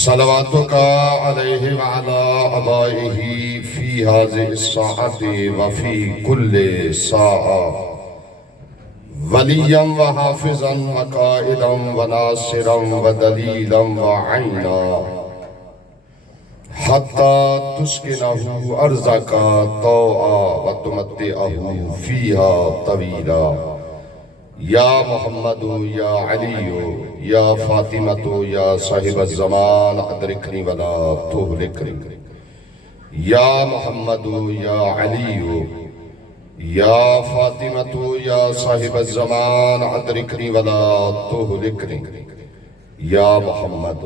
صلواتك عليه وعلى آبائه في هذه الساعة وفي كل ساعة وليا وحافظا وقائدا وناصرا ودليلا وعينا حتى تسكنه أرضك طوعا وتمتعه فيها طويلا یا محمد یا علی یا فاطمہ یا صاحب الزمان ادرکنی ولا تہلکنی یا محمد یا علی یا فاطمہ یا صاحب الزمان ادرکنی ولا تہلکنی یا محمد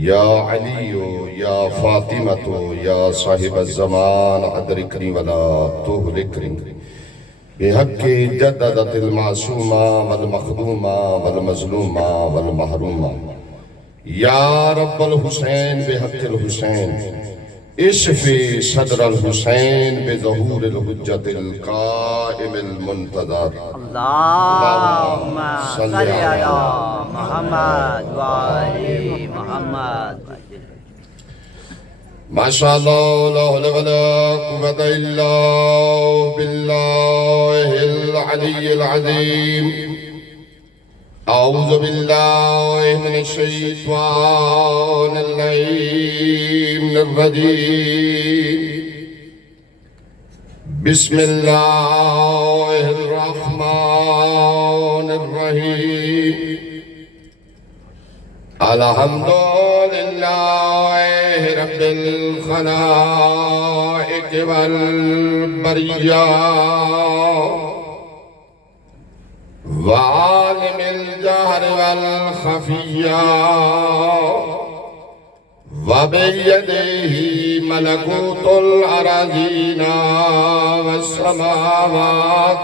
یا علی یا فاطمہ یا صاحب الزمان ادرکنی ولا تہلکنی بحق جددت المعصومہ والمخدومہ والمظلومہ والمحرومہ یا رب الحسین بحق الحسین اشفی صدر الحسین بظہور الحجت القائم المنتظر اللہم صلی علی محمد وآل محمد ماشاء اللہ لا حول ولا قوة الا باللہ العلی العظیم اعوذ باللہ من الشیطان اللعین الرجیم بسم اللہ الرحمن الرحیم الحمدللہ رب الخلائق والبریہ وعالم الجہر والخفیہ وبیدہ ملکوت الارضین والسماوات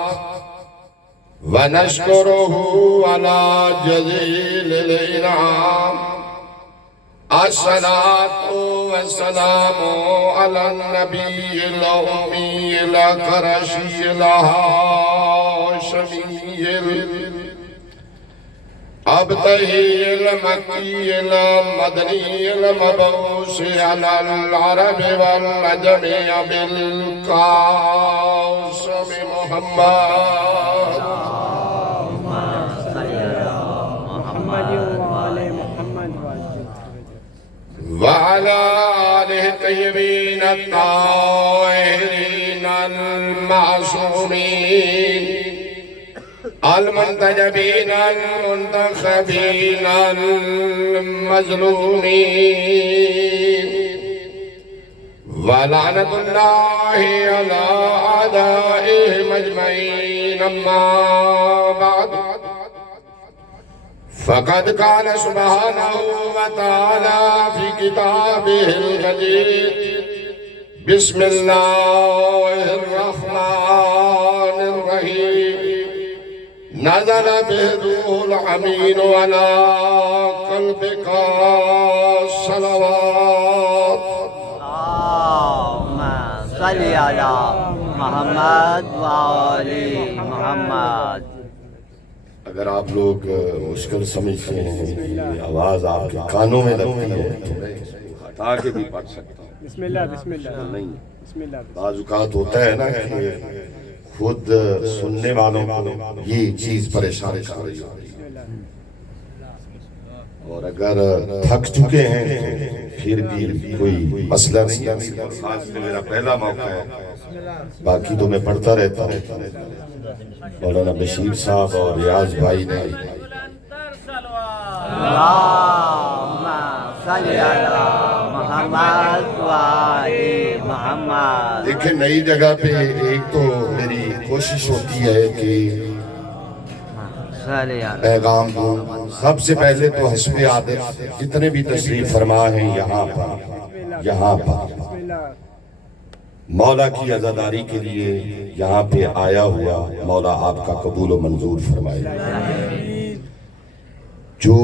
ونشکرہ علی جزیل الانعام الصلاة والسلام على النبي الأمي القرشي الهاشمي الأبطحي المكي المدني المبعوث على العرب والعجم بالقاسم محمد وعلى آله الطيبين الطاهرين المعصومين المنتجبين المنتخبين المظلومين ولعنة الله على أعدائهم أجمعين أما بعد فقد قال سبحانه وتعالى في كتابه المجيد بسم الله الرحمن الرحيم نزل به الروح الأمين على قلبك الصلوات اللهم صل على محمد وآل محمد اگر آپ لوگ مشکل سمجھتے ہیں یہ آواز آپ کے کانوں میں لگتی ہے تو میں ہٹا کے بھی پڑھ سکتا ہوں بسم اللہ بسم اللہ نہیں بسم اللہ بعض اوقات ہوتا ہے نا کہ خود سننے والوں کو یہ چیز پریشان کر رہی ہوتی ہے اور اگر تھک چکے ہیں پھر بھی کوئی مسئلہ نہیں ہے آج میں میرا پہلا موقع ہے باقی تو میں پڑھتا رہتا ہوں مولانا بشیر صاحب اور ریاض بھائی نے اللہم صلی علی محمد وآل محمد دیکھیں نئی جگہ پہ ایک تو میری کوشش ہوتی ہے کہ پیغام دوں سب سے پہلے تو حسب عادت جتنے بھی تشریف فرما ہیں یہاں پر مولا کی عزاداری کے لیے یہاں پہ آیا ہوا مولا آپ کا قبول و منظور فرمائے جو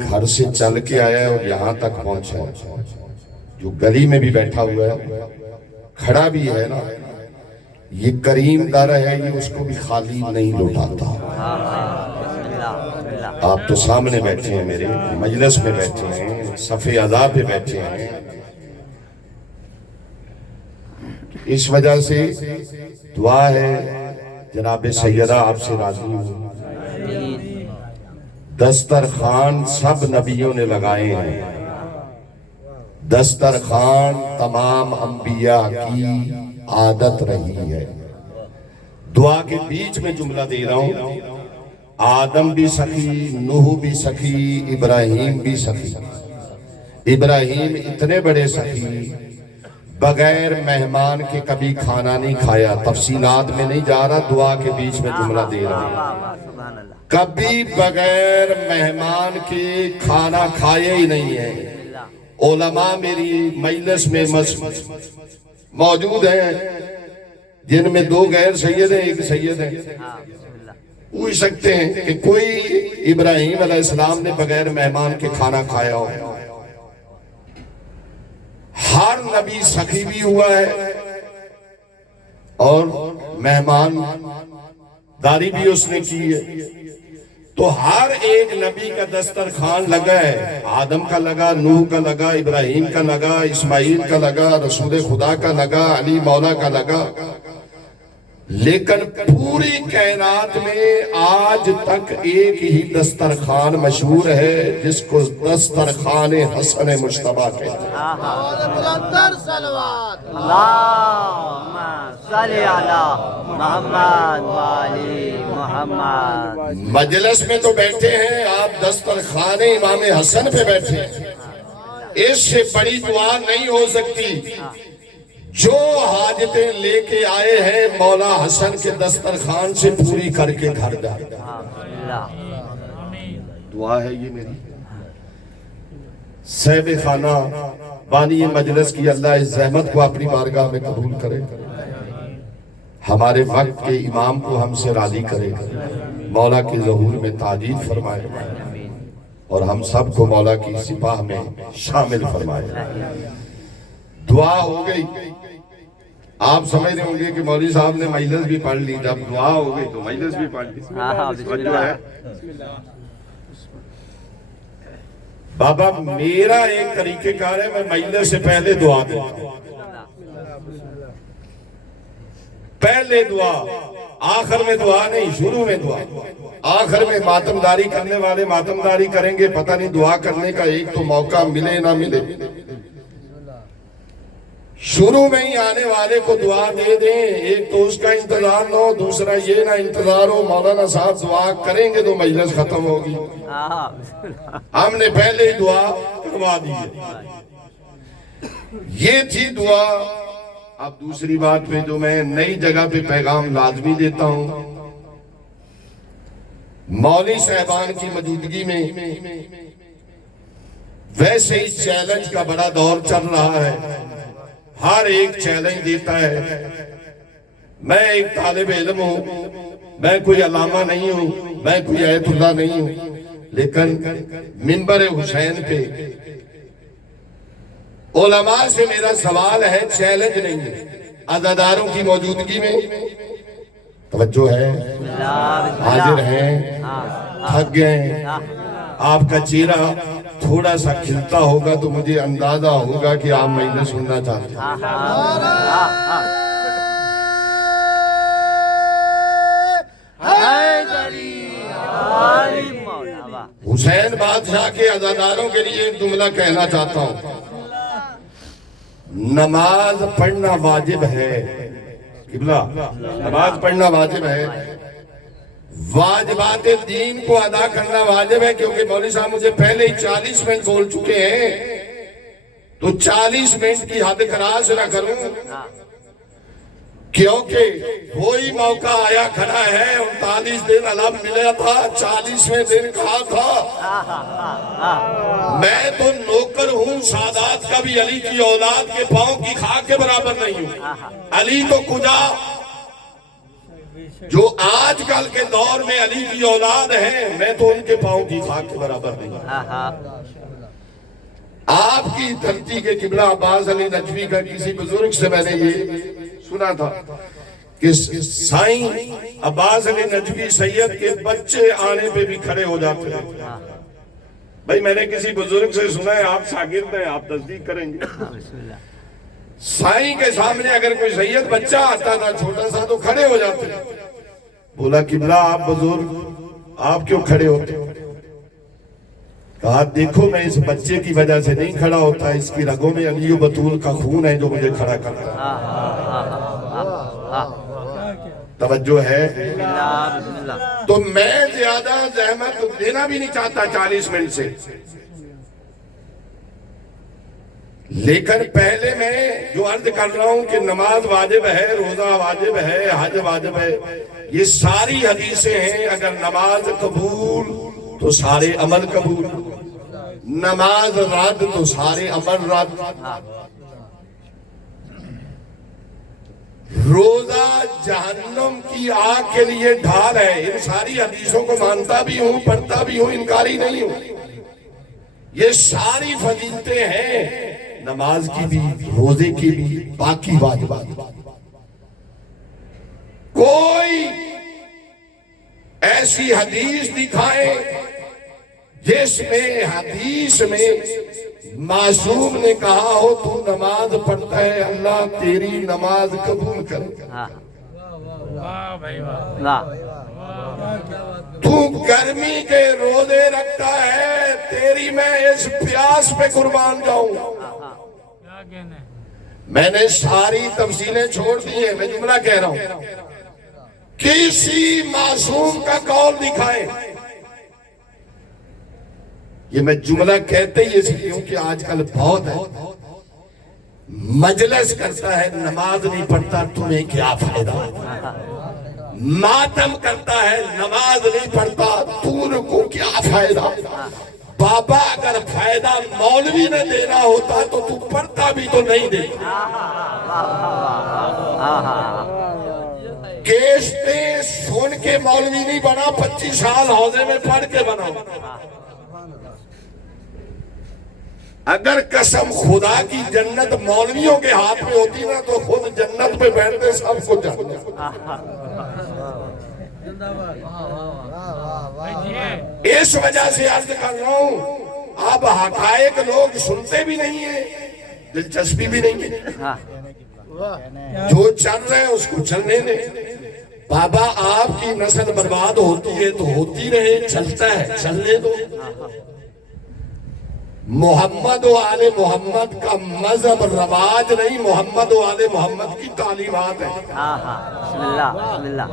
گھر سے چل کے آیا ہے اور یہاں تک پہنچا ہے جو گلی میں بھی بیٹھا ہوا ہے کھڑا بھی ہے نا یہ کریم در ہے یہ اس کو بھی خالی نہیں لوٹاتا آپ تو سامنے بیٹھے ہیں میرے مجلس میں بیٹھے ہیں صف اعضاء پہ بیٹھے ہیں، اس وجہ سے دعا ہے جناب سیدہ آپ سے راضی ہوں۔ دسترخوان سب نبیوں نے لگائے ہیں، دسترخوان تمام انبیاء کی عادت رہی ہے۔ دعا کے بیچ میں جملہ دے رہا ہوں، آدم بھی سخی، نوح بھی سخی، ابراہیم بھی سخی۔ ابراہیم اتنے بڑے سخی، بغیر مہمان کے کبھی کھانا نہیں کھایا۔ تفصیلات میں نہیں جا رہا، دعا کے بیچ میں جملہ دے رہا ہوں، کبھی بغیر مہمان کے کھانا کھائے ہی نہیں ہے۔ علماء میری مجلس میں موجود ہیں جن میں 2 غیر سید ہیں، 1 سید ہیں۔ پوچھ سکتے ہیں کہ کوئی ابراہیم علیہ السلام نے بغیر مہمان کے کھانا کھایا ہو؟ ہر نبی سخی بھی ہوا ہے اور مہمان داری بھی اس نے کی ہے۔ تو ہر ایک نبی کا دسترخوان لگا ہے، آدم کا لگا، نوح کا لگا، ابراہیم کا لگا، اسماعیل کا لگا، رسول خدا کا لگا، علی مولا کا لگا۔ لیکن پوری کائنات میں آج تک ایک ہی دسترخوان مشہور ہے جس کو دسترخوان حسن مجتبیٰ کہتے ہیں۔ اللہم صلی علی محمد وعلی محمد۔ مجلس میں تو بیٹھے ہیں آپ، دسترخوان امام حسن پہ بیٹھے ہیں، اس سے بڑی دعا نہیں ہو سکتی۔ جو حاجتیں لے کے آئے ہیں مولا حسن کے دسترخوان سے پوری کر کے گھر جائے۔ دعا ہے یہ میری۔ صاحب خانہ بانی مجلس کی اللہ اس زحمت کو اپنی بارگاہ میں قبول کرے، ہمارے وقت کے امام کو ہم سے راضی کرے، مولا کے ظہور میں تاجیل فرمائے اور ہم سب کو مولا کی سپاہ میں شامل فرمائے۔ دعا ہو گئی، آپ سمجھ رہے ہوں گے کہ مولوی صاحب نے مجلس بھی پڑھ لی، جب دعا ہو گئی تو مجلس بھی پڑھ لی۔ بابا میرا ایک طریقہ کار ہے، میں مجلس سے پہلے دعا دیتا ہوں، پہلے دعا، آخر میں دعا نہیں، شروع میں دعا۔ آخر میں ماتمداری کرنے والے ماتمداری کریں گے، پتہ نہیں دعا کرنے کا ایک تو موقع ملے نہ ملے۔ شروع میں ہی آنے والے کو دعا دے دیں، ایک تو اس کا انتظار نہ ہو، دوسرا یہ نہ انتظار ہو مولانا صاحب دعا کریں گے تو مجلس ختم ہوگی۔ ہم نے پہلے ہی دعا کروا دی ہے، یہ تھی دعا۔ اب دوسری بات پہ جو میں نئی جگہ پہ پیغام لازمی دیتا ہوں، مولوی صاحبان کی موجودگی میں ویسے ہی چیلنج کا بڑا دور چل رہا ہے، ہر ایک چیلنج دیتا ہے۔ میں ایک طالب علم ہوں، میں کوئی علامہ نہیں ہوں، میں کوئی آیت اللہ نہیں ہوں، لیکن منبر حسین پہ علماء سے میرا سوال ہے، چیلنج نہیں ہے، عزاداروں کی موجودگی میں توجہ ہے، حاضر ہیں، تھک گئے، آپ کا چہرہ تھوڑا سا کھلتا ہوگا تو مجھے اندازہ ہوگا کہ آپ مجھے سننا چاہتے ہیں۔ حسین بادشاہ کے عزاداروں کے لیے ایک جملہ کہنا چاہتا ہوں، نماز پڑھنا واجب ہے، قبلہ نماز پڑھنا واجب ہے، واجبات دین کو ادا کرنا واجب ہے، کیونکہ مولوی صاحب مجھے پہلے ہی 40 منٹ بول چکے ہیں، تو 40 منٹ کی حد خراش نہ کروں، کیونکہ وہی موقع آیا کھڑا ہے، 39 دن علم ملا تھا، 40ویں دن کہا تھا۔ میں تو نوکر ہوں سادات کا بھی، علی کی اولاد کے پاؤں کی خاک کے برابر نہیں ہوں۔ علی تو کجا، جو آج کل کے دور میں علی کی اولاد ہیں، میں تو ان کے پاؤں کی خاک کے برابر نہیں ہوں۔ آپ کی دھرتی کے قبلہ عباس علی نجوی کا کسی بزرگ سے میں نے یہ سنا تھا کہ سائیں عباس علی نجوی سید کے بچے آنے پہ بھی کھڑے ہو جاتے ہیں، بھائی میں نے کسی بزرگ سے سنا ہے، آپ شاگرد ہیں، آپ تصدیق کریں گے، بسم اللہ. سائیں کے سامنے اگر کوئی سید بچہ آتا تھا چھوٹا سا تو کھڑے ہو جاتے. بولا قبلہ آپ بزرگ آپ کیوں کھڑے ہوتے؟ کہا دیکھو میں اس بچے کی وجہ سے نہیں کھڑا ہوتا، اس کی رگوں میں علی و بطول کا خون ہے جو مجھے کھڑا کرتا ہے. توجہ ہے؟ بسم اللہ. تو میں زیادہ زحمت دینا بھی نہیں چاہتا 40 منٹ سے، لیکن پہلے میں جو عرض کر رہا ہوں کہ نماز واجب ہے، روزہ واجب ہے، حج واجب ہے، یہ ساری حدیثیں ہیں. اگر نماز قبول تو سارے عمل قبول، نماز رد تو سارے عمل رد. روزہ جہنم کی آگ کے لیے ڈھال ہے. ان ساری حدیثوں کو مانتا بھی ہوں، پڑھتا بھی ہوں، انکاری نہیں ہوں. یہ ساری فضیلتیں ہیں، نماز کی بھی، روزے کی بھی، باقی واجبات. کوئی ایسی حدیث دکھائے جس میں حدیث میں معصوم نے کہا ہو تو نماز پڑھتا ہے اللہ تیری نماز قبول کرے. تو گرمی کے روزے رکھتا ہے، تیری میں اس پیاس پہ قربان جاؤں. میں نے ساری تفصیلیں چھوڑ دی ہیں، میں جملہ کہہ رہا ہوں. کسی معصوم کا قول دکھائیں. یہ میں جملہ کہتے ہی اس لیے ہوں کہ آج کل بہت ہے، مجلس کرتا ہے نماز نہیں پڑھتا تمہیں کیا فائدہ، ماتم کرتا ہے نماز نہیں پڑھتا تم کو کیا فائدہ. بابا اگر فائدہ مولوی نے دینا ہوتا تو تو پڑھتا بھی تو نہیں دے. کیسٹیں سن کے مولوی نہیں بنا، 25 سال حوضے میں پڑھ کے بنا. اگر قسم خدا کی جنت مولویوں کے ہاتھ میں ہوتی نا تو خود جنت پہ بیٹھتے سب کو جاتے. اس وجہ سے عرض کر رہا ہوں اب حقائق لوگ سنتے بھی نہیں ہیں، دلچسپی بھی نہیں ہے. جو چل رہے ہیں اس کو چلنے دیں. بابا آپ کی نسل برباد ہوتی ہے تو ہوتی رہے، چلتا ہے چلنے دو. محمد و آل محمد کا مذہب رواج نہیں، محمد و آل محمد کی تعلیمات ہے. بسم اللہ بسم اللہ.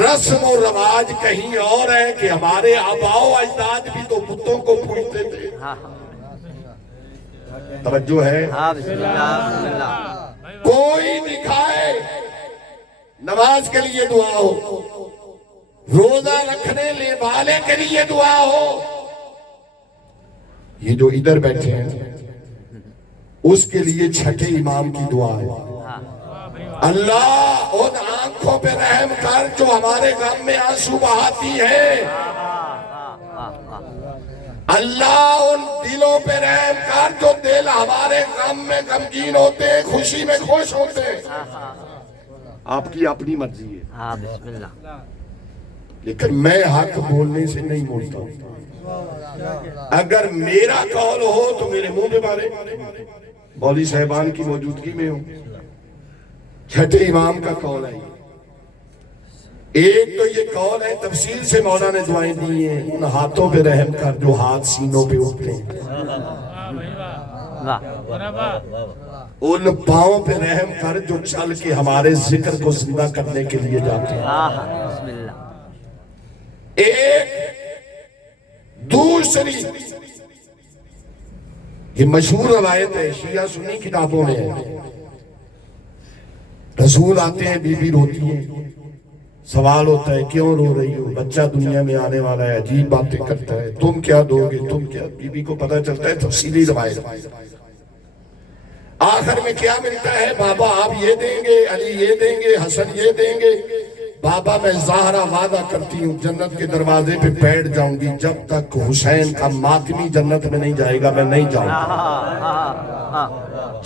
رسم و رواج کہیں اور ہے کہ ہمارے آباء و اجداد بھی تو بتوں کو پوجتے تھے. توجہ ہے؟ بسم اللہ بسم اللہ. کوئی دکھائے نماز کے لیے دعا ہو، روزہ رکھنے لے والے کے لیے دعا ہو. یہ جو ادھر بیٹھے ہیں اس کے لیے چھٹے امام کی دعا ہے. اللہ ان آنکھوں پہ رحم کر جو ہمارے غم میں آنسو بہاتی ہے. اللہ ان دلوں پہ رحم کر جو دل ہمارے غم میں غمگین ہوتے ہیں، خوشی میں خوش ہوتے ہیں. آپ کی اپنی مرضی ہے، بسم اللہ. لیکن میں حق بولنے سے نہیں موڑتا ہوں. اگر میرا قول ہو تو میرے منہ پہ مارے. مولوی صاحبان کی موجودگی میں ہوں، چھٹے امام کا قول ہے. ایک تو یہ قول ہے، تفصیل سے مولا نے دعائیں دی ہیں، ان ہاتھوں پہ رحم کر جو ہاتھ سینوں پہ اٹھتے ہیں، ان پاؤں پہ رحم کر جو چل کے ہمارے ذکر کو زندہ کرنے کے لیے جاتے ہیں. بسم اللہ. ایک دوسری یہ مشہور روایت ہے، شیعہ سنی کتابوں میں ہے. رسول آتے ہیں، بی بی روتی ہے، سوال ہوتا ہے کیوں رو رہی ہو؟ بچہ دنیا میں آنے والا ہے، عجیب باتیں کرتا ہے، تم کیا دو گے؟ تم کیا؟ بی بی کو پتہ چلتا ہے تفصیلی روایت. آخر میں کیا ملتا ہے؟ بابا آپ یہ دیں گے، علی یہ دیں گے، حسن یہ دیں گے. بابا میں زہرا وعدہ کرتی ہوں جنت کے دروازے پہ بیٹھ جاؤں گی، جب تک حسین کا ماتمی جنت میں نہیں جائے گا میں نہیں جاؤں گا.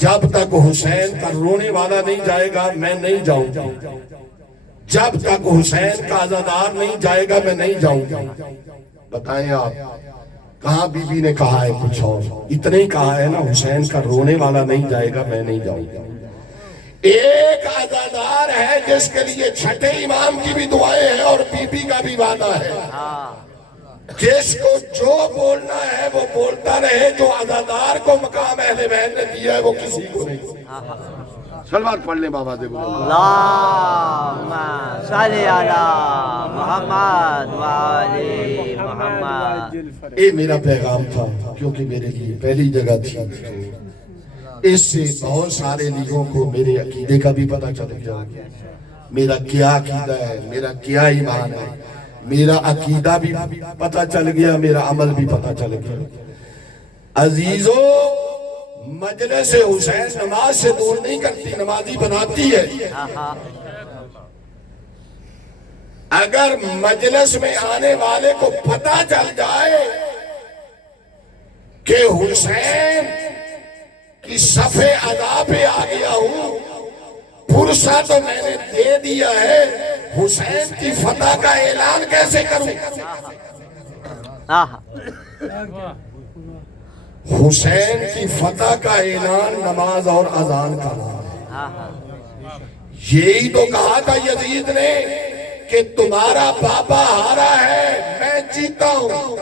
جب تک حسین کا رونے والا نہیں جائے گا میں نہیں جاؤں گا. جب تک حسین کا عزادار نہیں جائے گا میں نہیں جاؤں گا. بتائیں آپ کہاں بی بی نے کہا ہے کچھ اور، اتنے ہی کہا ہے نا حسین کا رونے والا نہیں جائے گا، میں نہیں جاؤں گا۔ ایک عزادار ہے جس کے لیے چھٹے امام کی بھی دعائیں ہیں اور بی بی کا بھی وعدہ ہے، جس کو جو بولنا ہے وہ بولتا رہے، جو عزادار کو مقام اہل بیت نے دیا ہے وہ کسی کو نہیں۔ سلوات پڑھ لیں بابا دے بولے اللہم صلی علی محمد وآل محمد۔ یہ میرا پیغام تھا کیونکہ میرے لیے پہلی جگہ تھی، اس سے بہت سارے لیگوں کو میرے عقیدے کا بھی پتہ چل گیا، میرا کیا عقیدہ ہے، میرا کیا ایمان ہے، میرا عقیدہ بھی پتہ چل گیا، میرا عمل بھی پتہ چل گیا۔ عزیزو، مجلس حسین نماز سے دور نہیں کرتی، نمازی بناتی ہے۔ اگر مجلس میں آنے والے کو پتہ چل جائے کہ حسین کی صف ادا پہ آ گیا ہوں، پرسہ تو میں نے دے دیا ہے، حسین کی فتح کا اعلان کیسے کروں؟ حسین کی فتح کا اعلان نماز اور اذان کا نام ہے۔ یہی تو کہا تھا یزید نے کہ تمہارا بابا ہارا ہے، میں جیتا ہوں۔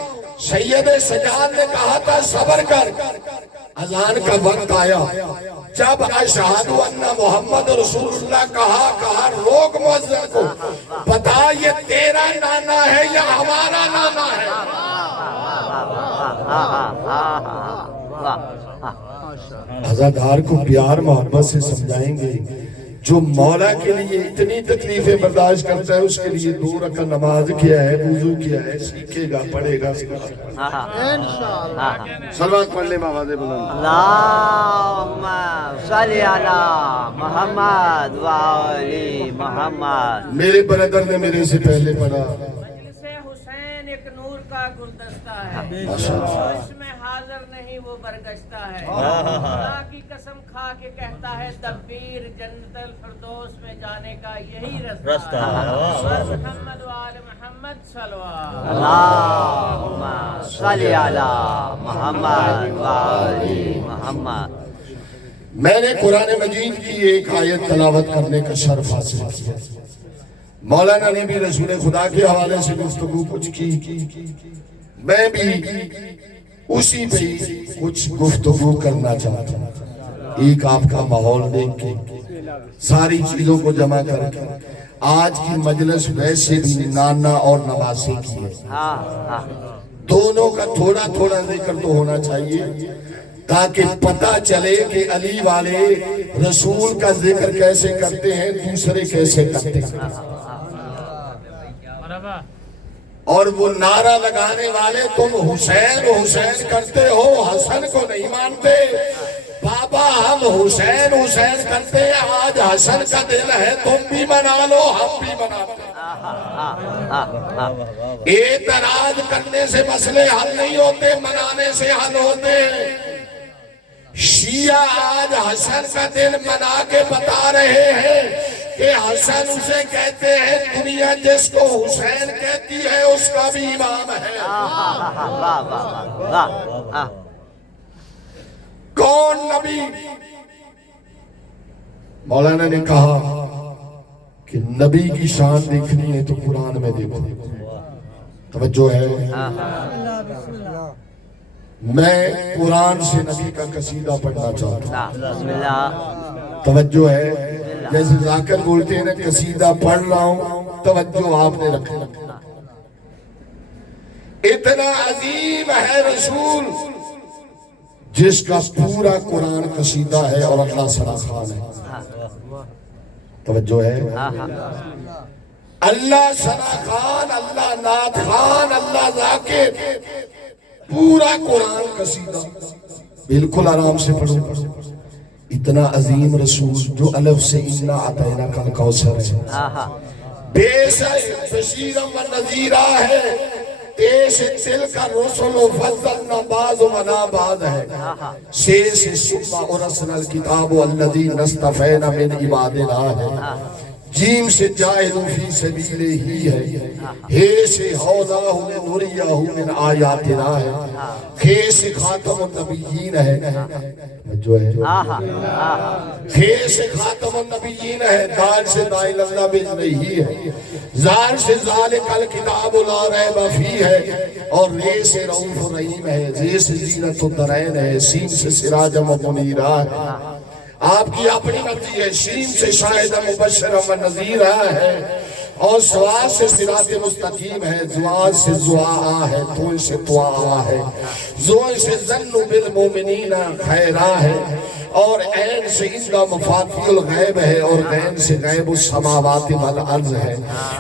سید سجاد نے کہا تھا صبر کر، اذان کا وقت آیا، جب اشہد ان محمد رسول اللہ کہا روک مؤذن کو، بتا یہ تیرا نانا ہے یا ہمارا نانا ہے؟ عزادار کو پیار محبت سے سمجھائیں گے، جو مولا کے لیے اتنی تکلیفیں برداشت کرتا ہے، اس کے لیے 2 رکعت نماز کیا ہے، وضو کیا ہے، سیکھے گا، پڑھے گا۔ صلوات پڑھ لیں بابا دے بلند۔ اللہم صلی علی محمد وآل محمد۔ میرے بردر نے میرے سے پہلے پڑھا، مجلس حسین ایک نور کا گلدستہ ہے، ماشاءاللہ۔ اس میں حاضر نہیں وہ برگشتہ ہے، خدا کی قسم کھا کے کہتا ہے دبیر جنت الفردوس میں جانے کا یہی رستہ ہے۔ محمد وآل محمد صلوات۔ اللہم صلی علی محمد وآل محمد۔ میں نے قرآن مجید کی ایک آیت تلاوت کرنے کا شرف حاصل کیا، مولانا نے بھی رسول خدا کے حوالے سے گفتگو کچھ کی، میں بھی اسی پہ کچھ گفتگو کرنا چاہتا ہوں۔ ایک آپ کا ماحول دیکھ کے، ساری چیزوں کو جمع کر کے، آج کی مجلس ویسے بھی نانا اور نواسے کی ہے، دونوں کا تھوڑا تھوڑا ذکر تو ہونا چاہیے تاکہ پتہ چلے کہ علی والے رسول کا ذکر کیسے کرتے ہیں، دوسرے کیسے کرتے ہیں۔ اور وہ نعرہ لگانے والے تم حسین حسین کرتے ہو، حسن کو نہیں مانتے، بابا ہم حسین حسین کرتے ہیں، آج حسن کا دن ہے، تم بھی منا لو ہم بھی مناتے ہیں۔ اعتراض کرنے سے مسئلے حل نہیں ہوتے، منانے سے حل ہوتے ہیں۔ شیعہ آج حسن کا دن منا کے بتا رہے ہیں کہ حسن اسے کہتے ہیں، دنیا جس کو حسین کہتی ہے اس کا بھی امام ہے۔ کون نبی؟ مولانا نے کہا کہ نبی کی شان دیکھنی ہے تو قرآن میں دیکھو، توجہ ہے۔ میں قرآن سے نبی کا قصیدہ پڑھنا چاہتا ہوں، توجہ ہے۔ جیسے ذاکر بولتے ہیں نا قصیدہ پڑھ رہا ہوں، توجہ آپ نے رکھنا۔ اتنا عظیم ہے رسول جس کا پورا قرآن قصیدہ ہے اور اللہ سرا خان ہے، توجہ ہے۔ اللہ سرا خان، اللہ نعت خان، اللہ ذاکر، پورا قرآن قصیدہ بالکل آرام سے پڑھو۔ اتنا عظیم رسول جو الف سے انا اعطینا کل کوثر ہے، بے شک بشیرم و نذیرہ ہے، تیس دل کا رسول و فضلنا بعض و منا بعض ہے، سیس سمہ ارسل الکتاب والذی نستفین من عبادنا ہے، جیم سے جاہدوا فی سبیلہ ہی ہے، ہے سے حوضہ نوریہ من آیاتنا ہے، ہے سے خاتم النبیین ہے، جو ہے ہے سے خاتم النبیین ہے، دال سے دائل اللہ بجنہ ہی ہے، زال سے ذالک الکتاب لا ریب فیہ ہے، اور رے سے رؤوف الرحیم ہے، رے سے زینت الدرین ہے، سین سے سراج و منیرہ ہے۔ آپ کی اپنی مرضی ہے، شین سے شاہد مبشر و نذیر ہے، اور سوا سے صراط مستقیم ہے، زوان سے زواآ ہے، تون سے تواآ ہے، زوان سے ظن بالمومنین خیرہ ہے، اور عین سے اندہ مفاتیح الغیب ہے، اور غین سے غیب السماوات والارض ہے۔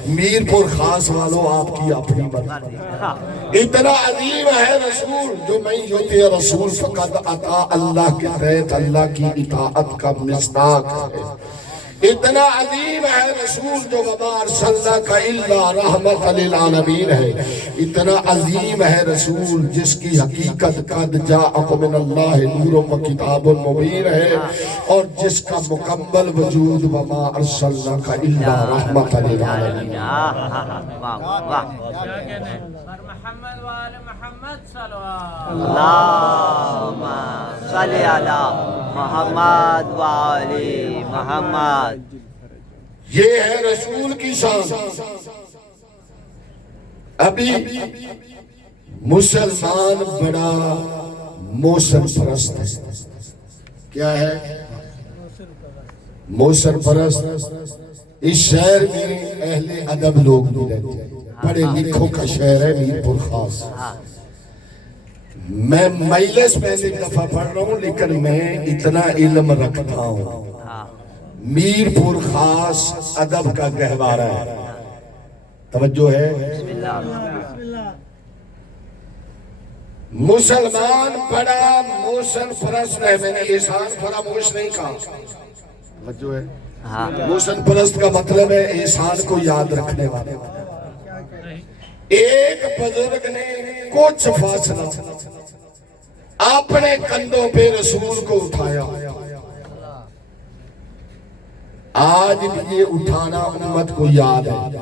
میر پور خاص والوں آپ کی اپنی مرضی، اتنا عظیم ہے رسول، جو میں یوتی رسول فقط عطا اللہ کے تحت اللہ کی اطاعت کا مصداق ہے۔ اتنا عظیم ہے رسول جو وما ارسلناک الا رحمت للعالمین ہے۔ اتنا عظیم ہے رسول جس کی حقیقت قد جاءکم من اللہ نور و کتاب مبین ہے، اور جس کا مکمل وجود وما ارسلناک الا رحمت للعالمین۔ محمد وآل محمد صلوات اللہم صلی علی محمد وآل محمد۔ یہ ہے رسول کی شان۔ ابھی مسلمان بڑا موسم پرست ہے۔ کیا ہے؟ موسم پرست۔ اس شہر میں اہل ادب لوگ بھی رہتے ہیں، بڑے لکھوں کا شہر ہے میر پور خاص۔ میں مجلس میں ایک دفعہ پڑھ رہا ہوں، لیکن میں اتنا علم رکھتا ہوں، میر پور خاص ادب کا گہوارہ ہے۔ توجہ ہے؟ مسلمان بڑا موسم پرست ہے۔ میں نے احسان فراموش نہیں کہا، توجہ ہے؟ موسم پرست کا مطلب ہے احسان کو یاد رکھنے والے۔ ایک بزرگ نے کچھ فاصلہ اپنے کندھوں پہ رسول کو اٹھایا، آج بھی یہ اٹھانا امت کو یاد ہے۔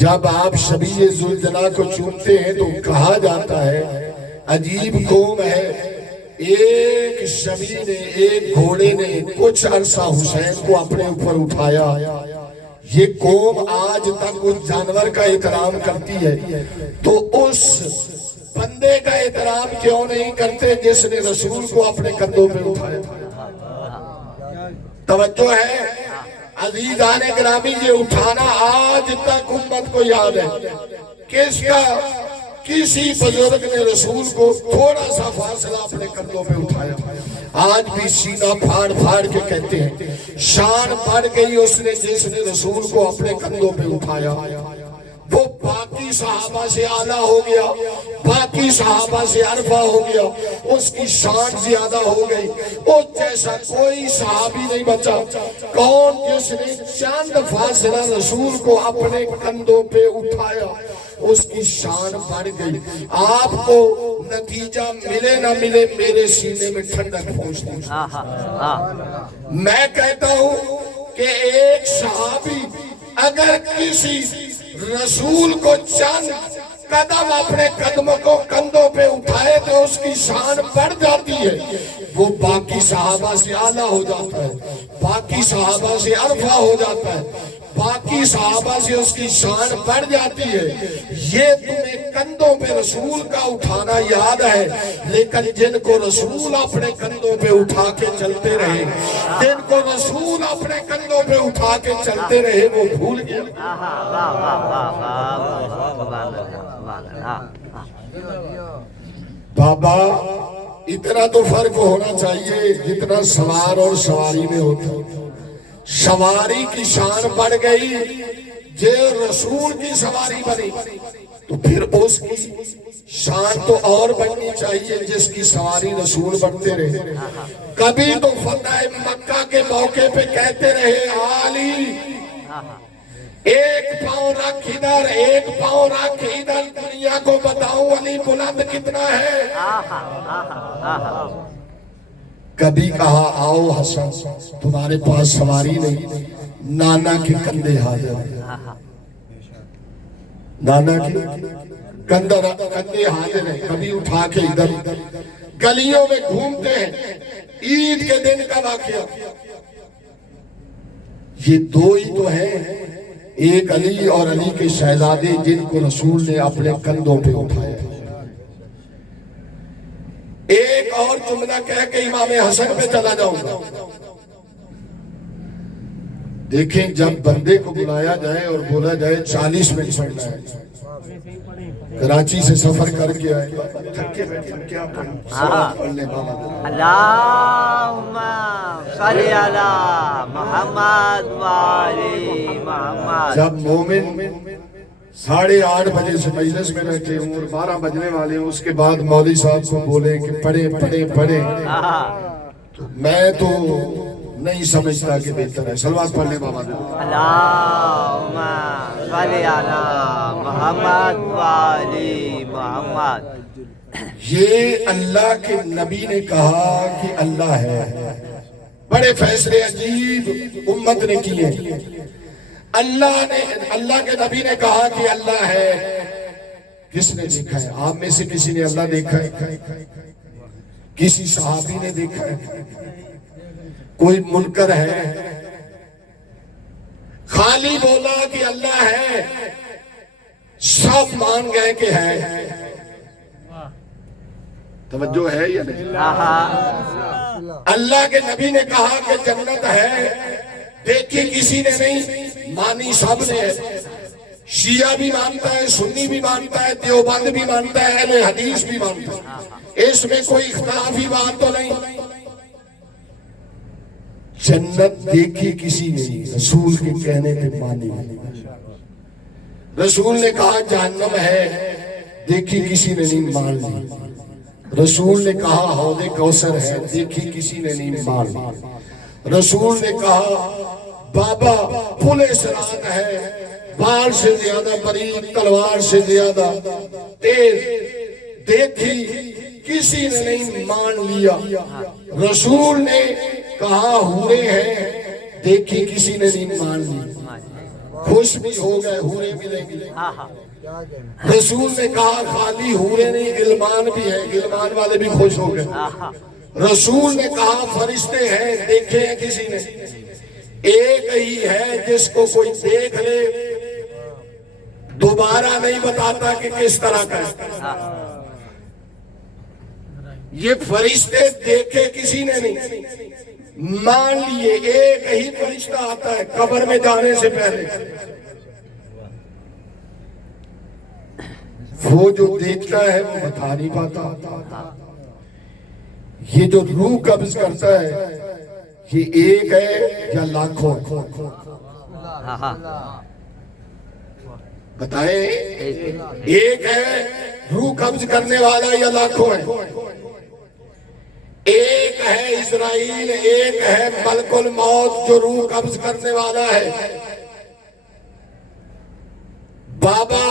جب آپ شبیہ ذوالجلال کو چومتے ہیں تو کہا جاتا ہے عجیب قوم ہے، ایک شبی نے، ایک گھوڑے نے کچھ عرصہ حسین کو اپنے اوپر اٹھایا، یہ قوم آج تک اس جانور کا احترام کرتی ہے، تو اس بندے کا احترام کیوں نہیں کرتے جس نے رسول کو اپنے کندھوں پہ اٹھایا؟ توجہ ہے عزیزان گرامی، یہ اٹھانا آج تک امت کو یاد ہے۔ کس کا؟ کسی بزرگ نے رسول کو تھوڑا سا فاصلہ اپنے کندھوں پہ اٹھایا۔ آج بھی سینہ پھاڑ پھاڑ کے کہتے ہیں شان بڑھ گئی اس نے جس نے رسول کو اپنے کندھوں پہ اٹھایا۔ وہ باقی صحابہ سے اعلیٰ ہو گیا، باقی صحابہ سے عرفہ ہو گیا، اس کی شان زیادہ ہو گئی۔ اس جیسا کوئی صحابی نہیں بچا۔ کون؟ جس نے چند فاصلہ رسول کو اپنے کندھوں پہ اٹھایا، اس کی شان بڑھ گئی۔ آپ کو نتیجہ ملے نہ ملے، میرے سینے میں ٹھنڈک پہنچتی ہے۔ میں کہتا ہوں کہ ایک صحابی اگر کسی رسول کو چند قدم اپنے قدموں کو کندھوں پہ اٹھائے تو اس کی شان بڑھ جاتی ہے، وہ باقی صحابہ سے اعلیٰ ہو جاتا ہے، باقی صحابہ سے عرفہ ہو جاتا ہے، باقی صحابہ سے اس کی شان بڑھ جاتی ہے۔ یہ تمہیں کندھوں پہ رسول کا اٹھانا یاد ہے، لیکن جن کو رسول اپنے کندھوں پہ اٹھا کے چلتے رہے، جن کو رسول اپنے کندھوں پہ اٹھا کے چلتے رہے، وہ بھول گئے۔ بابا اتنا تو فرق ہونا چاہیے جتنا سوار اور سواری میں ہوتا۔ سواری کی شان بڑھ گئی، جو رسول کی سواری بنی تو پھر اس کی شان تو اور بڑھنی چاہیے جس کی سواری رسول بڑھتے رہے۔ کبھی تو فتح مکہ کے موقع پہ کہتے رہے علی ایک پاؤں رکھ ادھر، ایک پاؤں رکھ ادھر، دنیا کو بتاؤں علی بلند کتنا ہے۔ کبھی کہا آؤ حسن تمہارے پاس سواری نہیں، نانا کے کندھے حاضر ہیں، نانا کے کندھے حاضر ہیں، کبھی اٹھا کے ادھر گلیوں میں گھومتے ہیں۔ عید کے دن کا واقعہ، یہ دو ہی تو ہیں، ایک علی اور علی کے شہزادے جن کو رسول نے اپنے کندھوں پہ اٹھایا۔ ایک اور جملہ کہہ کے امام حسن پہ چلا جاؤں گا۔ دیکھیں جب بندے کو بلایا جائے اور بولا جائے 40 منٹ پڑھنا ہے، کراچی سے سفر کر کے آئے، تھکے بیٹھے کیا پڑھنے بابا، اللہم صلی علی محمد وعلی محمد۔ جب مومن 8:30 بجے سے مجلس میں بیٹھے ہوں اور 12 بجنے والے ہوں، اس کے بعد مولوی صاحب کو بولے کہ پڑھیں تو میں تو نہیں سمجھتا کہ بہتر ہے صلوات پڑھ لیں بابا۔ اللہم صلی علی محمد وعلی محمد۔ یہ اللہ کے نبی نے کہا کہ اللہ ہے، بڑے فیصلے عجیب امت نے کیے۔ اللہ کے نبی نے کہا کہ اللہ ہے، کس نے دیکھا ہے؟ آپ میں سے کسی نے اللہ دیکھا ہے؟ کسی صحابی نے دیکھا ہے؟ کوئی منکر ہے؟ خالی بولا کہ اللہ ہے، سب مان گئے کہ ہے۔ توجہ ہے یا نہیں؟ اللہ کے نبی نے کہا کہ جنت ہے، دیکھی کسی نے نہیں، مانی سب نے ہے۔ شیعہ بھی مانتا ہے، سنی بھی مانتا ہے، دیوبند بھی مانتا ہے، اہل حدیث بھی مانتا ہے، اس میں کوئی اختلافی بات تو نہیں۔ جنت دیکھی کسی نے نہیں، رسول کے کہنے پہ مانی۔ رسول نے کہا جہنم ہے، دیکھی کسی نے نہیں، مان لی۔ رسول نے کہا حوض کوثر ہے، دیکھی کسی نے نہیں، مان لی۔ رسول نے کہا بابا پل صراط ہے، بال سے زیادہ باریک، تلوار سے زیادہ تیز، دیکھی کسی نے نہیں، مان لیا۔ رسول نے کہا حورے ہیں، دیکھی کسی نے نہیں، مان لی۔ خوش بھی ہو گئے، حورے ملیں گی۔ رسول نے کہا خالی حورے نہیں، غلمان بھی ہیں، غلمان والے بھی خوش ہو گئے۔ رسول نے کہا فرشتے ہیں، دیکھے ہیں کسی نے؟ ایک ہی ہے جس کو کوئی دیکھ لے دوبارہ نہیں بتاتا کہ کس طرح کا ہے۔ یہ فرشتے دیکھے کسی نے نہیں، مان لیے۔ ایک ہی فرشتہ آتا ہے قبر میں جانے سے پہلے، وہ جو دیکھتا ہے وہ بتا نہیں پاتا۔ یہ جو روح قبض کرتا ہے یہ ایک ہے یا لاکھوں؟ بتائیں، ایک ہے روح قبض کرنے والا یا لاکھوں ہے؟ ایک ہے اسرائیل، ایک ہے ملک الموت جو روح قبض کرنے والا ہے۔ بابا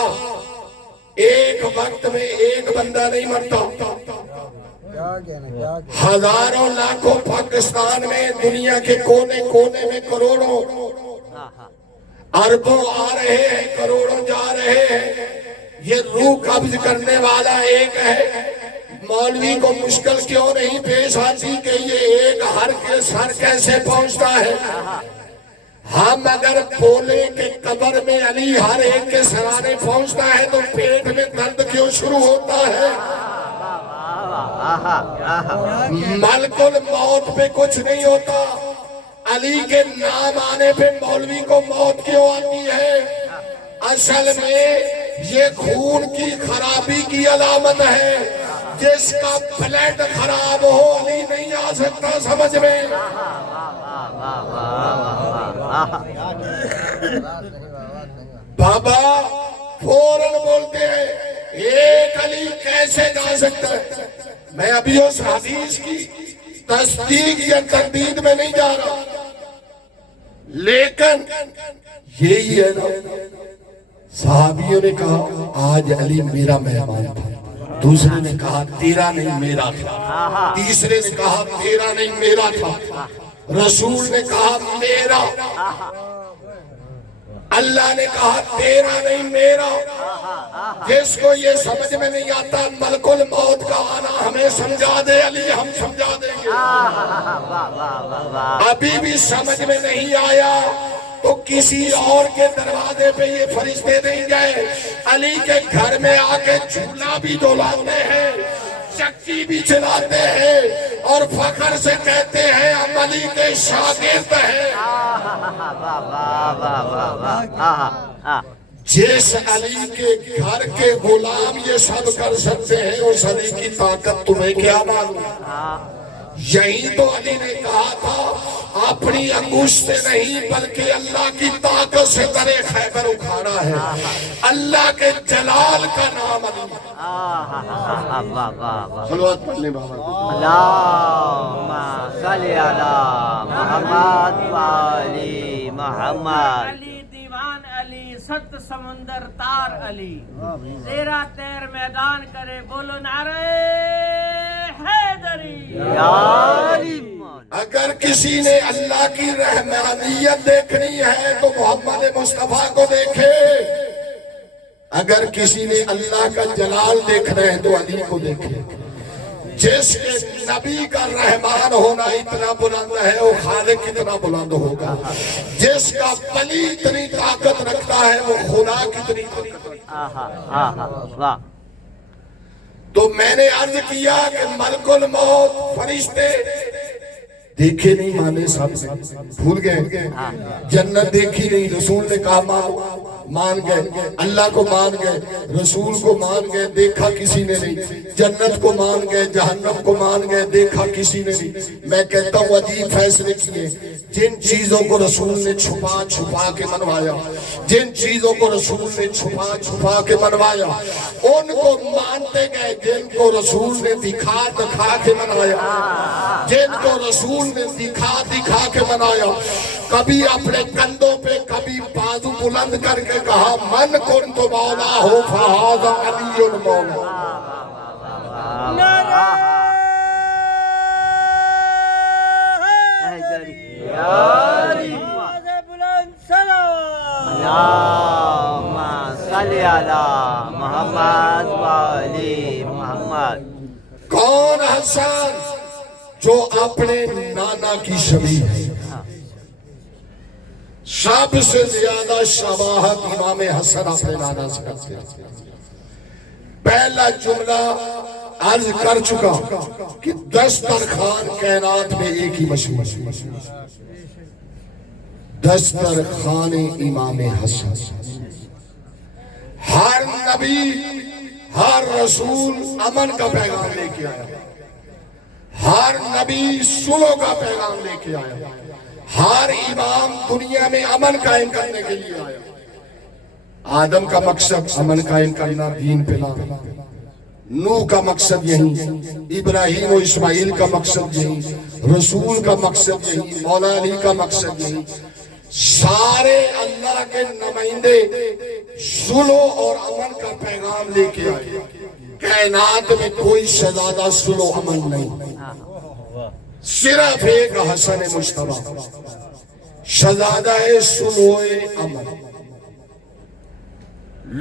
ایک وقت میں ایک بندہ نہیں مرتا، ہزاروں لاکھوں پاکستان میں، دنیا کے کونے کونے میں کروڑوں، اربوں آ رہے ہیں، کروڑوں جا رہے ہیں۔ یہ روح قبض کرنے والا ایک ہے۔ مولوی کو مشکل کیوں نہیں پیش آتی کہ یہ ایک ہر کے سر کیسے پہنچتا ہے؟ ہم اگر بولے کہ قبر میں علی ہر ایک کے سرانے پہنچتا ہے تو پیٹ میں درد کیوں شروع ہوتا ہے؟ ملک الموت پہ کچھ نہیں ہوتا، علی کے نام آنے پہ مولوی کو موت کیوں آتی ہے؟ اصل میں یہ خون کی خرابی کی علامت ہے۔ جس کا بلڈ خراب ہو علی نہیں آ سکتا سمجھ میں۔ بابا فوراً بولتے ہیں ایک علی کیسے جا سکتا ہے؟ میں ابھی اس حدیث کی تصدیق یا تردید میں نہیں جا رہا، لیکن یہی ہے نا، صحابیوں نے کہا آج علی میرا مہمان تھا۔ دوسرے نے کہا تیرا نہیں میرا تھا، تیسرے نے کہا تیرا نہیں میرا تھا، رسول نے کہا میرا، اللہ نے کہا تیرا نہیں میرا۔ جس کو یہ سمجھ میں نہیں آتا ملک الموت کا آنا ہمیں سمجھا دے علی، ہم سمجھا دیں گے۔ ابھی بھی سمجھ میں نہیں آیا تو کسی اور کے دروازے پہ یہ فرشتے نہیں گئے، علی کے گھر میں آ کے جھولا بھی ڈولاتے ہیں، چکی بھی چلاتے ہیں اور فخر سے کہتے ہیں ہم علی کے شاگرد ہیں۔ جس علی کے گھر کے غلام یہ سب کر سکتے ہیں اس علی کی طاقت تمہیں کیا معلوم؟ یہی تو علی نے کہا تھا اپنی انگوشت سے نہیں بلکہ اللہ کی طاقت سے درے خیبر اکھاڑا ہے، اللہ کے جلال کا نام علی۔ صلوات پڑھ لیں بابا۔ اللہم صلی علی محمد و آل محمد۔ علی دیوان علی، ست سمندر تار علی، تیرا تیر میدان کرے، بولو نعرہ حیدری۔ یا علی اگر کسی نے اللہ کی رحمانیت دیکھنی ہے تو محمد مصطفیٰ کو دیکھے، اگر کسی نے اللہ کا جلال دیکھنا ہے تو علی کو دیکھے۔ جس کے نبی کا رحمان ہونا اتنا بلند ہے وہ خالق کتنا بلند ہوگا، جس کا ولی اتنی طاقت رکھتا ہے وہ خدا کتنی طاقت رکھتا ہے۔ تو میں نے عرض کیا کہ ملک الموت فرشتے دیکھے نہیں، مانے سب بھول گئے، جنت دیکھی نہیں، رسول نے کہا مان گئے، اللہ کو مان گئے، رسول کو مان گئے، دیکھا کسی نے نہیں، جنت کو مان گئے، جہنم کو مان گئے، دیکھا کسی نے نہیں۔ میں کہتا ہوں عجیب فیصلے کیے، جن چیزوں کو رسول نے چھپا چھپا کے منوایا، جن چیزوں کو رسول نے چھپا چھپا کے منوایا ان کو مانتے گئے، جن کو رسول نے دکھا دکھا کے منوایا، جن کو رسول نے دکھا دکھا کے منایا، کبھی اپنے کندھوں پہ کبھی بازو بلند کر کے کہا من کنت مولا ہو فہذا علی المولا۔ اللہم صلی علی محمد و آل محمد۔ کون حسن جو اپنے نانا کی شبیہ ہے؟ سب سے زیادہ شباہت امام حسن اپنے نانا سے کرتے ہیں۔ پہلا جملہ عرض کر چکا کہ دسترخوان کائنات میں ایک ہی مشہور ہے، دسترخوان امام حسن۔ ہر نبی ہر رسول امن کا پیغام لے کے آیا، ہر نبی صلح کا پیغام لے کے آیا، ہر امام دنیا میں امن قائم کرنے کے لیے آیا۔ آدم کا مقصد امن قائم کرنا، دین پہ لانا، نوح کا مقصد یہی، ابراہیم و اسماعیل کا مقصد یہی، رسول کا مقصد یہی، مولا علی کا مقصد یہی۔ سارے اللہ کے نمائندے صلح اور امن کا پیغام لے کے آئے۔ کائنات میں کوئی شہزادہ صلح و امن نہیں، صرف ایک حسن مجتبیٰ شہزادہ صلح و امن۔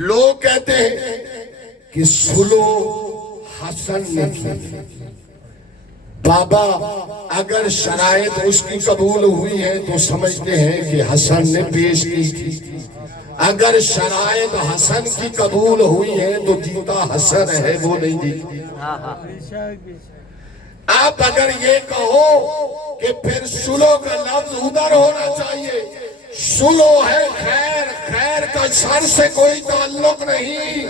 لوگ کہتے ہیں کہ صلح حسن نے کی، بابا اگر شرائط اس کی قبول ہوئی ہے تو سمجھتے ہیں کہ حسن نے پیش کی تھی، اگر شرائط حسن کی قبول ہوئی ہے تو جیتا حسن ہے وہ نہیں جیتی۔ آپ اگر یہ کہو کہ پھر صلح کا لفظ ادھر ہونا چاہیے، صلح ہے خیر، خیر کا سر سے کوئی تعلق نہیں،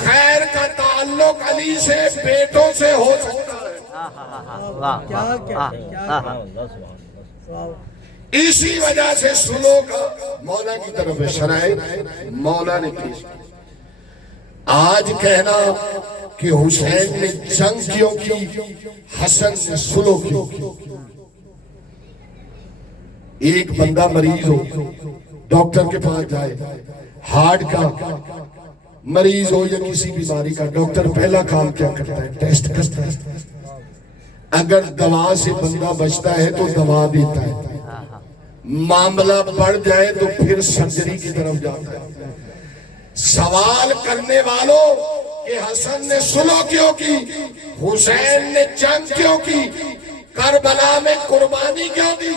خیر کا تعلق علی سے بیٹوں سے ہو سکتا ہے۔ اسی وجہ سے صلح کا مولا کی طرف شرائط مولا نے پیش کی۔ آج کہنا کہ حسین نے جنگ کیوں کی، حسن نے صلح کیوں کی۔ ایک بندہ مریض ہو، ڈاکٹر کے پاس جائے، ہارٹ کا مریض ہو یا کسی بیماری کا، ڈاکٹر پہلا کام کیا کرتا ہے؟ ٹیسٹ کرتا ہے۔ اگر دوا سے بندہ بچتا ہے تو دوا دیتا ہے، معاملہ بڑھ جائے تو پھر سرجری کی طرف جاتا ہے۔ سوال کرنے والوں کہ حسن نے صلح کیوں کی، حسین نے جنگ کیوں کی، کربلا میں قربانی کیوں دی؟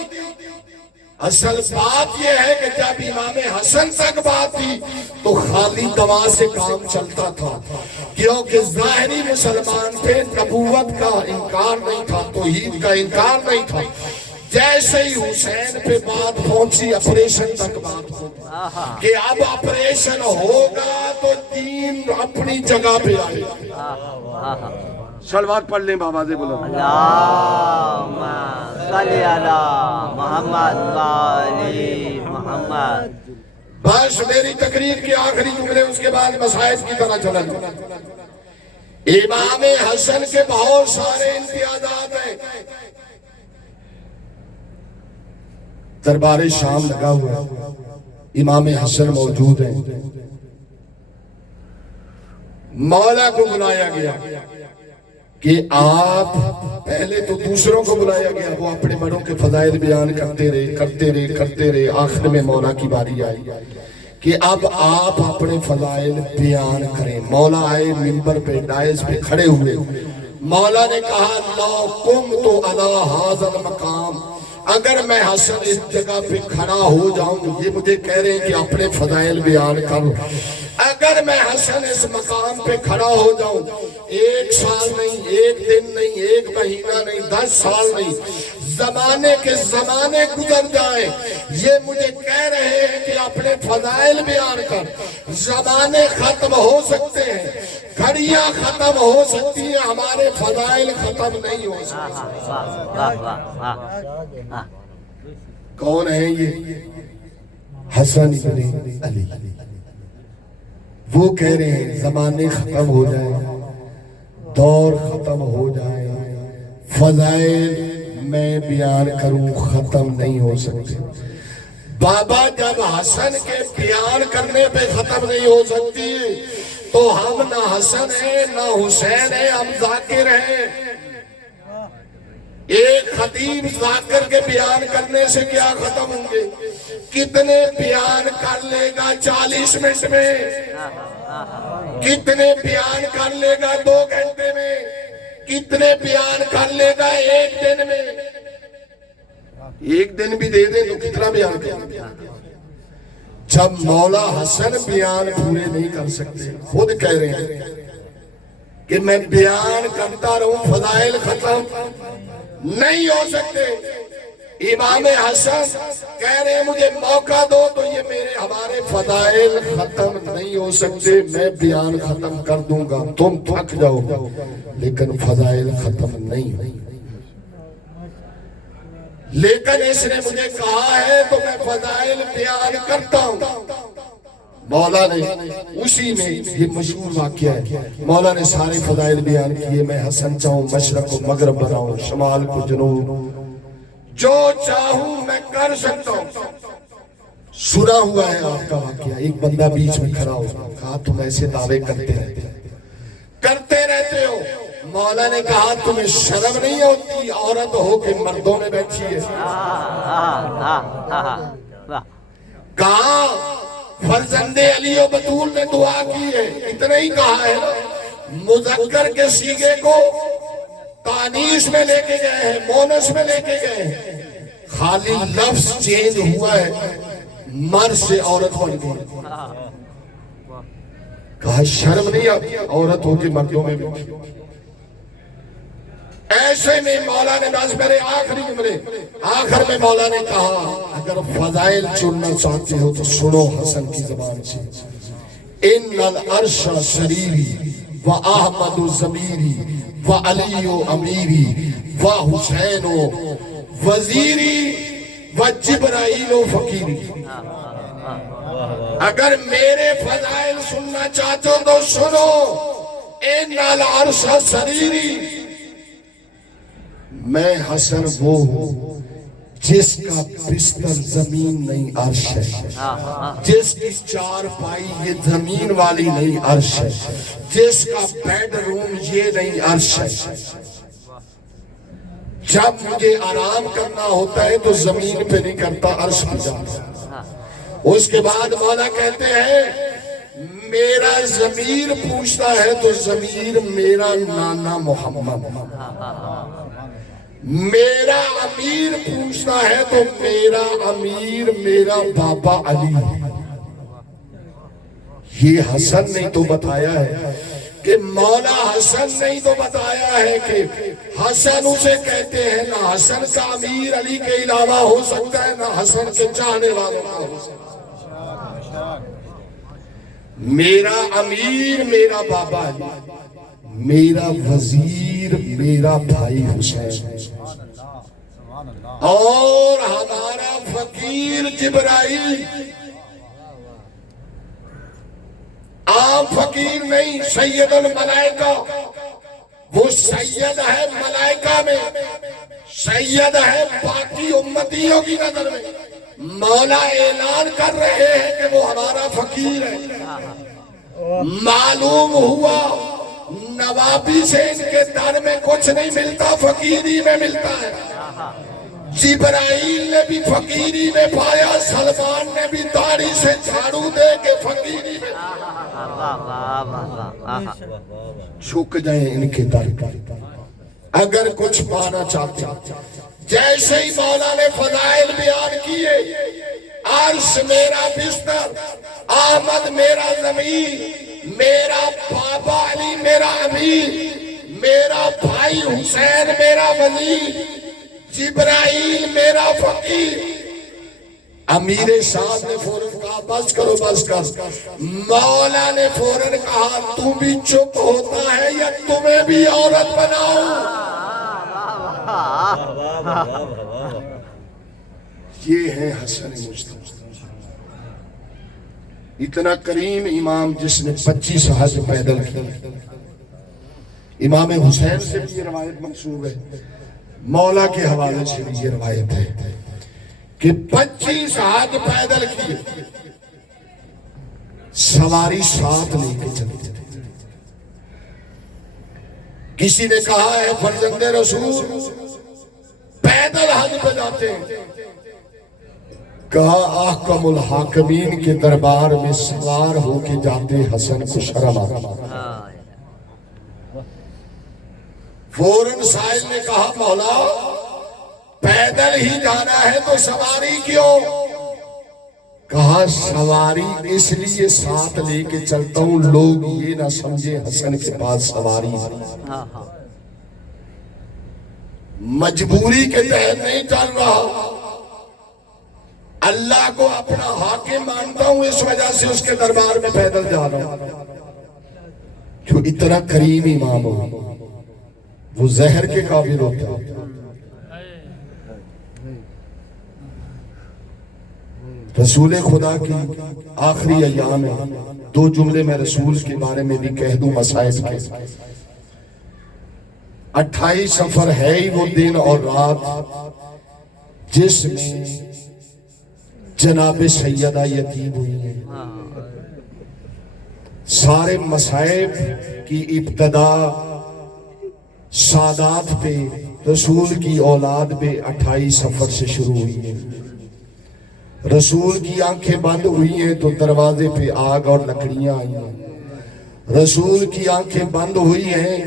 اصل بات یہ ہے کہ جب امام حسن تک بات تھی تو خالی دوا سے کام چلتا تھا، کیونکہ ظاہری مسلمان تھے، نبوت کا انکار نہیں تھا، توحید کا انکار نہیں تھا۔ جیسے ہی حسین پہ بات پہنچی آپریشن تک بات پہنچی کہ اب آپریشن ہوگا تو دین اپنی جگہ پہ آئے گا۔ صلوات پڑھ لیں بابا سے بولو اللہم صلی علی محمد و آل محمد۔ بس میری تقریر کی آخری جملے، اس کے بعد مسائل کی طرح چلن۔ امام حسن کے بہت سارے امتیازات ہیں۔ دربار شام لگا ہوا ہے، امام حسن موجود ہیں، مولا کو بلایا گیا کہ آپ، پہلے تو دوسروں کو بلایا گیا، وہ اپنے بڑوں کے فضائل بیان کرتے رہے، آخر میں مولا کی باری آئی کہ اب آپ اپنے فضائل بیان کریں۔ مولا آئے، منبر پہ ڈائز پہ کھڑے ہوئے، مولا نے کہا لو قمت علی ھذا المقام، اگر میں حسن اس جگہ پہ کھڑا ہو جاؤں، یہ مجھے کہہ رہے ہیں کہ اپنے فضائل بیان کرو، اگر میں حسن اس مقام پہ کھڑا ہو جاؤں، 1 سال نہیں، 1 دن نہیں، 1 مہینہ نہیں، 10 سال نہیں، زمانے کے زمانے گزر جائیں، یہ مجھے کہہ رہے ہیں کہ اپنے فضائل بیان کر۔ زمانے ختم ہو سکتے ہیں، گھڑیاں ختم ہو سکتی ہیں، ہمارے فضائل ختم نہیں ہو سکتے۔ کون ہے یہ؟ حسن بن علی۔ وہ کہہ رہے ہیں زمانے ختم ہو جائیں، دور ختم ہو جائے، فضائل میں بیان کروں ختم نہیں ہو سکتے۔ بابا جب حسن کے بیان کرنے پہ ختم نہیں ہو سکتی تو ہم نہ حسن ہیں نہ حسین ہیں، ہم ذاکر ہیں۔ ایک خطیب ذاکر کے بیان کرنے سے کیا ختم ہوں گے؟ کتنے بیان کر لے گا 40 منٹ میں؟ کتنے بیان کر لے گا 2 گھنٹے میں؟ کتنے بیان کر لے گا 1 دن میں؟ 1 دن بھی دے دیں تو کتنا بیان کریں؟ جب مولا حسن بیان پورے نہیں کر سکتے، خود کہہ رہے ہیں کہ میں بیان کرتا رہوں، فضائل ختم نہیں ہو سکتے۔ امام حسن کہہ رہے ہیں مجھے موقع دو تو یہ ہمارے فضائل ختم نہیں ہو سکتے، میں بیان ختم کر دوں گا، تم تھک جاؤ لیکن فضائل ختم نہیں ہو۔ لیکن اس نے مجھے کہا ہے تو میں فضائل بیان کرتا ہوں۔ مولا نے اسی میں، یہ مشہور واقعہ ہے، مولا نے سارے فضائل بیان کیے، میں حسن چاہوں مشرق کو مغرب بناؤں، شمال کو جنوب، جو چاہوں میں کر سکتا ہوں۔ سنا ہوا ہے آپ کا واقعہ، ایک بندہ بیچ میں کھڑا ہو، کہا تم ایسے دعوے کرتے رہتے ہو۔ مولا نے کہا تمہیں شرم نہیں ہوتی، عورت ہو کے مردوں میں بیٹھی ہے؟ کہا فرزند علی و بطول نے دعا کی ہے، اتنا ہی کہا ہے۔ مذکر کے صیغے کو تانیث میں لے کے گئے ہیں، مونس میں لے کے گئے ہیں، خالی لفظ چینج ہوا ہے، مرد سے عورت بن گئی۔ کہا شرم نہیں آتی عورت ہو کے مردوں میں بیٹھی؟ ایسے میں مولا نے، بس میرے آخری جملے، آخر میں مولا نے کہا اگر فضائل چننا چاہتے ہو تو سنو حسن کی زبان سے، ان العرش سریری و احمد ضمیری و علی امیری و حسین وزیری و جبرائیل فقیری۔ اگر میرے فضائل سننا چاہتے ہو تو سنو، ان العرش سریری، میں حسن وہ ہوں جس کا بستر زمین نہیں عرش ہے، جس کی چار پائی یہ زمین والی نہیں عرش ہے، جس کا بیڈ روم یہ نہیں عرش ہے، جب مجھے آرام کرنا ہوتا ہے تو زمین پہ نہیں کرتا، عرش پہ جاتا۔ اس کے بعد مولا کہتے ہیں میرا ضمیر پوچھتا ہے تو ضمیر میرا نانا محمد، میرا امیر پوچھتا ہے تو میرا امیر میرا بابا علی۔ یہ حسن نہیں تو بتایا ہے کہ مولا حسن نہیں تو بتایا ہے کہ حسن اسے کہتے ہیں، نہ حسن کا امیر علی کے علاوہ ہو سکتا ہے، نہ حسن کے چاہنے والوں کا ہو سکتا ہے۔ میرا امیر میرا بابا علی، میرا وزیر میرا بھائی حسین، اور ہمارا فقیر جبرائیل، عام فقیر نہیں، سید الملائکہ، وہ سید ہے ملائکہ میں، سید ہے باقی امتیوں کی نظر میں۔ مولا اعلان کر رہے ہیں کہ وہ ہمارا فقیر ہے۔ معلوم ہوا نوابی سے ان کے در میں کچھ نہیں ملتا، فقیری میں ملتا ہے۔ جبرائیل نے بھی فقیری میں پایا، سلمان نے بھی داڑھی سے جھاڑو دے کے فقیری میں جھک جائیں ان کے در پر اگر کچھ پانا چاہتے ہیں۔ جیسے ہی مولا نے فضائل بیان کیے، عرش میرا بستر، آمد میرا زمین، میرا بابا علی میرا امیر، میرا بھائی حسین میرا وزیر، جبرائیل میرا فقیر۔ امیر صاحب نے فوراً کہا بس کرو بس کر۔ مولا نے فوراً کہا تم بھی چپ ہوتا ہے یا تمہیں بھی عورت بناؤں؟ یہ ہے حسن مجتبی، اتنا کریم امام جس نے 25 حج پیدل کی۔ امام حسین سے بھی یہ روایت منسوب ہے، مولا کے حوالے سے بھی یہ روایت ہے کہ 25 حج پیدل کی، سواری ساتھ لے کے چلتے تھے۔ کسی نے کہا ہے فرزند رسول پیدل حج پہ جاتے ہیں، کہا احکم الحاکمین کے دربار میں سوار ہو کے جاتے حسن کو شرم آتا۔ فوراً سائل نے کہا مولا پیدل ہی جانا ہے تو سواری کیوں؟ کہا سواری اس لیے ساتھ لے کے چلتا ہوں لوگ یہ نہ سمجھے حسن کے پاس سواری، مجبوری کے تحت نہیں چل رہا، اللہ کو اپنا حاکم مانتا ہوں اس وجہ سے اس کے دربار میں پیدل جا رہا ہوں۔ جو اتنا کریم امام ہو وہ زہر کے قابل ہوتا ہے۔ رسول خدا کی آخری ایام ہے، 2 جملے میں رسول کے بارے میں بھی کہہ دوں مسائب کے۔ 28 سفر ہے ہی وہ دن اور رات جس میں جناب سیدہ یتیم ہوئی ہیں۔ سارے مصائب کی ابتدا سادات پہ رسول کی اولاد پہ 28 سفر سے شروع ہوئی ہے۔ رسول کی آنکھیں بند ہوئی ہیں تو دروازے پہ آگ اور لکڑیاں آئی ہیں۔ رسول کی آنکھیں بند ہوئی ہیں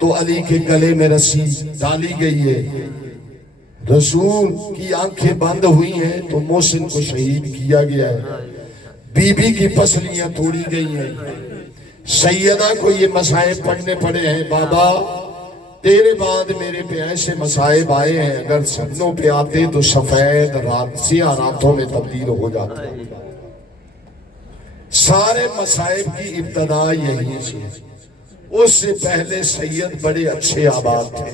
تو علی کے گلے میں رسی ڈالی گئی ہے۔ رسول کی آنکھیں بند ہوئی ہیں تو محسن کو شہید کیا گیا ہے۔ بی بی کی پسلیاں توڑی گئی ہیں۔ سیدہ کو یہ مصائب پڑھنے پڑے ہیں، بابا تیرے بعد میرے پہ ایسے مصائب آئے ہیں، اگر سپنوں پہ آتے تو سفید رات سیاہ راتوں میں تبدیل ہو جاتے۔ سارے مصائب کی ابتدا یہی ہے۔ اس سے پہلے سید بڑے اچھے آباد تھے۔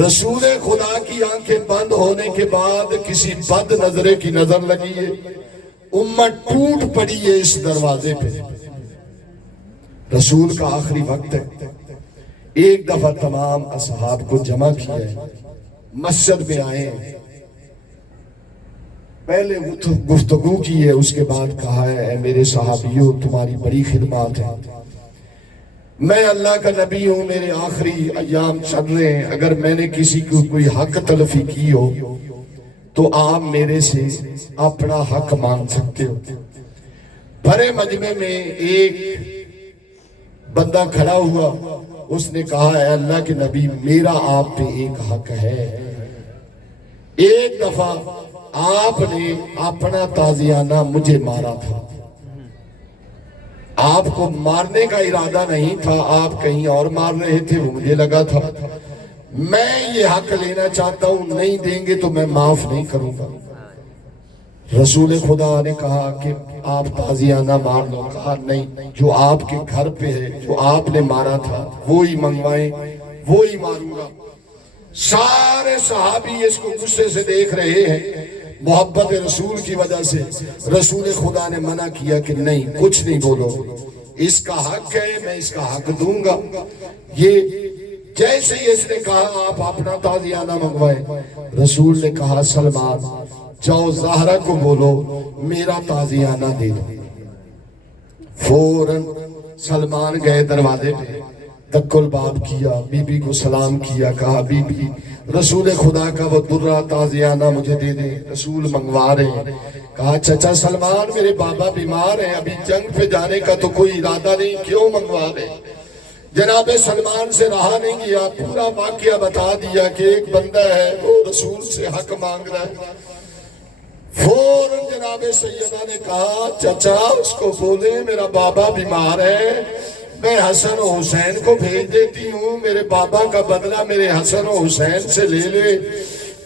رسول خدا کی آنکھیں بند ہونے کے بعد کسی بد نظرے کی نظر لگی ہے، امت ٹوٹ پڑی ہے اس دروازے پہ۔ رسول کا آخری وقت ہے، ایک دفعہ تمام اصحاب کو جمع کیا ہے، مسجد میں آئے ہیں، پہلے گفتگو کی ہے، اس کے بعد کہا ہے اے میرے صحابیوں تمہاری بڑی خدمات ہے، میں اللہ کا نبی ہوں، میرے آخری ایام چل رہے ہیں، اگر میں نے کسی کو کوئی حق تلفی کی ہو تو آپ میرے سے اپنا حق مانگ سکتے ہو۔ بڑے مجمع میں ایک بندہ کھڑا ہوا، اس نے کہا اے اللہ کے نبی میرا آپ پہ ایک حق ہے، ایک دفعہ آپ نے اپنا تازیانہ مجھے مارا تھا، آپ کو مارنے کا ارادہ نہیں تھا، آپ کہیں اور مار رہے تھے، وہ مجھے لگا تھا، میں یہ حق لینا چاہتا ہوں، نہیں دیں گے تو میں معاف نہیں کروں گا۔ رسول خدا نے کہا کہ آپ تازیانہ مار لو، کہا نہیں، جو آپ کے گھر پہ ہے، جو آپ نے مارا تھا وہی منگوائیں، وہی ماروں گا۔ سارے صحابی اس کو غصے سے دیکھ رہے ہیں، محبت رسول کی وجہ سے رسول خدا نے منع کیا کہ نہیں، کچھ نہیں بولو، اس کا حق ہے، میں اس کا حق دوں گا۔ یہ جیسے ہی اس نے کہا آپ اپنا تازیانہ منگوائے، رسول نے کہا سلمان جاؤ زہرا کو بولو میرا تازیانہ دے دو۔ فوراً سلمان گئے دروازے پہ، دق الباب کیا، بی بی کو سلام کیا، کہا بی بی رسول خدا کا وہ درہ تازیانہ مجھے دے دیں، رسول منگوا رہے ہیں۔ کہا چچا سلمان میرے بابا بیمار ہیں، ابھی جنگ پہ جانے کا تو کوئی ارادہ نہیں، کیوں منگوا رہے ہیں؟ جناب سلمان سے رہا نہیں گیا، پورا واقعہ بتا دیا کہ ایک بندہ ہے وہ رسول سے حق مانگ رہا ہے۔ فوراً جناب سیدہ نے کہا چچا اس کو بولے میرا بابا بیمار ہے، میں حسن و حسین کو بھیج دیتی ہوں، میرے بابا کا بدلہ میرے حسن و حسین سے لے لے۔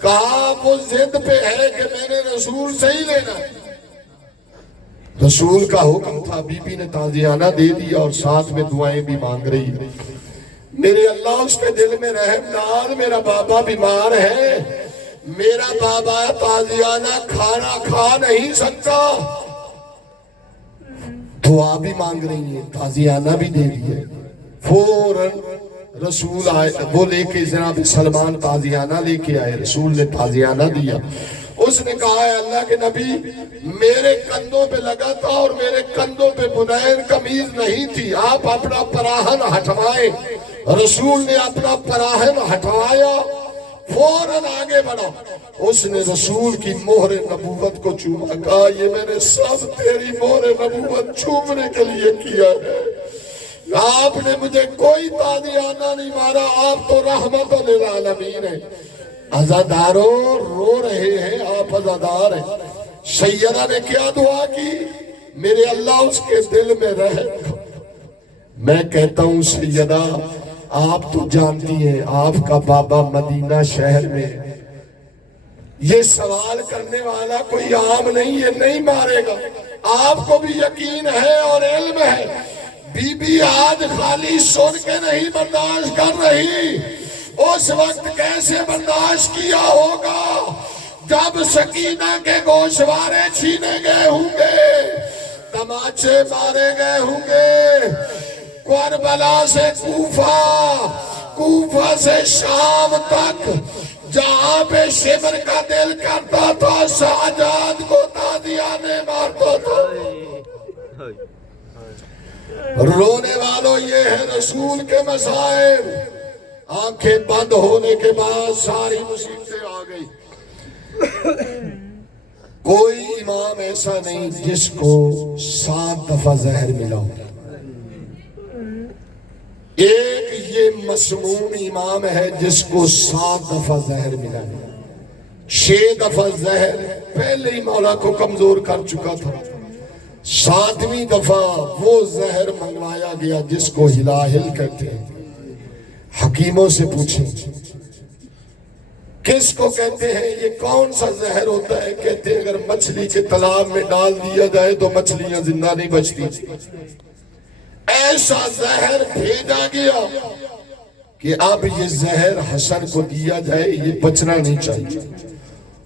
کہا وہ ضد پہ ہے کہ میں نے رسول سے ہی لینا ہے۔ رسول کا حکم تھا، بی بی نے تازیانہ دے دیا اور ساتھ میں دعائیں بھی مانگ رہی۔ میرے اللہ اس کے دل میں رحم ڈال، میرا بابا بیمار ہے، میرا بابا تازیانہ کھانا کھا نہیں سکتا، دعا بھی مانگ رہی ہے، تازیانہ بھی دے دیے۔ فوراً رسول آئے، وہ لے کے جناب سلمان تازیانہ لے کے آئے، رسول نے تازیانہ دیا۔ اس نے کہا ہے اللہ کے نبی میرے کندھوں پہ لگا تھا اور میرے کندھوں پہ بنین قمیض نہیں تھی، آپ اپنا پراہن ہٹوائیں۔ رسول نے اپنا پراہن ہٹوایا، فوراً آگے بڑھا، اس نے رسول کی مہر نبوت کو چوما، کہا یہ میں نے سب تیری مہر نبوت چومنے کے لیے کیا ہے، آپ نے مجھے کوئی تازیانہ نہیں مارا، آپ تو رحمت للعالمین ہیں۔ عزاداروں رو رہے ہیں، آپ عزادار ہیں۔ سیدہ نے کیا دعا کی؟ میرے اللہ اس کے دل میں رہے۔ میں کہتا ہوں سیدہ آپ تو جانتی ہیں آپ کا بابا مدینہ شہر میں، یہ سوال کرنے والا کوئی عام نہیں، یہ نہیں مارے گا، آپ کو بھی یقین ہے اور علم ہے۔ بی بی آج خالی سن کے نہیں برداشت کر رہی، اس وقت کیسے برداشت کیا ہوگا جب سکینہ کے گوشوارے چھینے گئے ہوں گے، تماچے مارے گئے ہوں گے، کربلا سے کوفہ، کوفہ سے شام تک، جہاں پہ شبر کا دل کرتا تھا سجاد کو تازیانے مارتا تھا۔ رونے والوں یہ ہے رسول کے مسائل، آنکھیں بند ہونے کے بعد ساری مصیبتیں آ گئی۔ کوئی امام ایسا نہیں جس کو 7 دفعہ زہر ملا ہو، ایک یہ مسموم امام ہے جس کو 7 دفعہ زہر ملا ہے، 6 دفعہ زہر پہلے ہی مولا کو کمزور کر چکا تھا، 7ویں دفعہ وہ زہر منگوایا گیا جس کو ہلاہل کہتے ہیں۔ حکیموں سے پوچھیں کس کو کہتے ہیں، یہ کون سا زہر ہوتا ہے؟ کہتے ہیں اگر مچھلی کے تالاب میں ڈال دیا جائے تو مچھلیاں زندہ نہیں بچتی۔ ایسا زہر بھیجا گیا کہ اب یہ زہر حسن کو دیا جائے، یہ بچنا نہیں چاہیے۔